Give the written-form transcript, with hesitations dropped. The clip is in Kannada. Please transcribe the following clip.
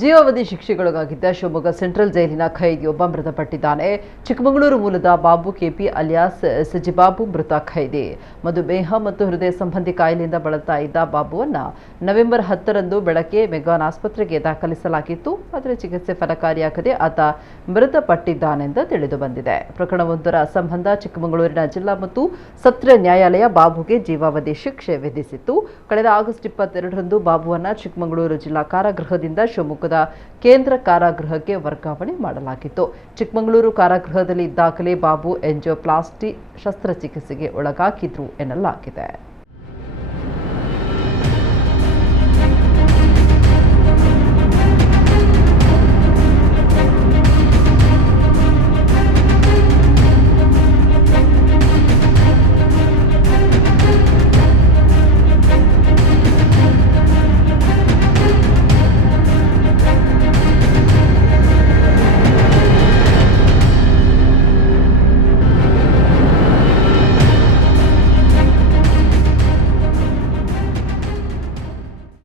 ಜೀವಾವಧಿ ಶಿಕ್ಷೆಗೊಳಗಾಗಿದ್ದ ಶಿವಮೊಗ್ಗ ಸೆಂಟ್ರಲ್ ಜೈಲಿನ ಖೈದಿಯೊಬ್ಬ ಮೃತಪಟ್ಟಿದ್ದಾನೆ. ಚಿಕ್ಕಮಗಳೂರು ಮೂಲದ ಬಾಬು ಕೆಪಿ ಅಲಿಯಾಸ್ ಸಜಿಬಾಬು ಮೃತ ಖೈದಿ. ಮಧುಮೇಹ ಮತ್ತು ಹೃದಯ ಸಂಬಂಧಿ ಕಾಯಿಲೆಯಿಂದ ಬಳಲ್ತಾ ಇದ್ದ ಬಾಬುವನ್ನ ನವೆಂಬರ್ 10ರಂದು ಬೆಳಗ್ಗೆ ಮೆಗಾನ್ ಆಸ್ಪತ್ರೆಗೆ ದಾಖಲಿಸಲಾಗಿತ್ತು. ಆದರೆ ಚಿಕಿತ್ಸೆ ಫಲಕಾರಿಯಾಗದೆ ಆತ ಮೃತಪಟ್ಟಿದ್ದಾನೆಂದು ತಿಳಿದು ಬಂದಿದೆ. ಪ್ರಕರಣವೊಂದರ ಸಂಬಂಧ ಚಿಕ್ಕಮಗಳೂರಿನ ಜಿಲ್ಲಾ ಮತ್ತು ಸತ್ರ ನ್ಯಾಯಾಲಯ ಬಾಬುಗೆ ಜೀವಾವಧಿ ಶಿಕ್ಷೆ ವಿಧಿಸಿತ್ತು. ಕಳೆದ ಆಗಸ್ಟ್ 22ರಂದು ಬಾಬುವನ್ನ ಚಿಕ್ಕಮಗಳೂರು ಜಿಲ್ಲಾ ಕಾರಾಗೃಹದಿಂದ ಶಿವಮೊಗ್ಗದ ಕೇಂದ್ರ ಕಾರಾಗೃಹಕ್ಕೆ ವರ್ಗಾವಣೆ ಮಾಡಲಾಗಿತ್ತು. ಚಿಕ್ಕಮಗಳೂರು ಕಾರಾಗೃಹದಲ್ಲಿ ಇದ್ದಾಗಲೇ ಬಾಬು ಎಂಜಿಯೋಪ್ಲಾಸ್ಟಿ ಶಸ್ತ್ರಚಿಕಿತ್ಸೆಗೆ ಒಳಗಾಗಿದ್ರು ಎನ್ನಲಾಗಿದೆ.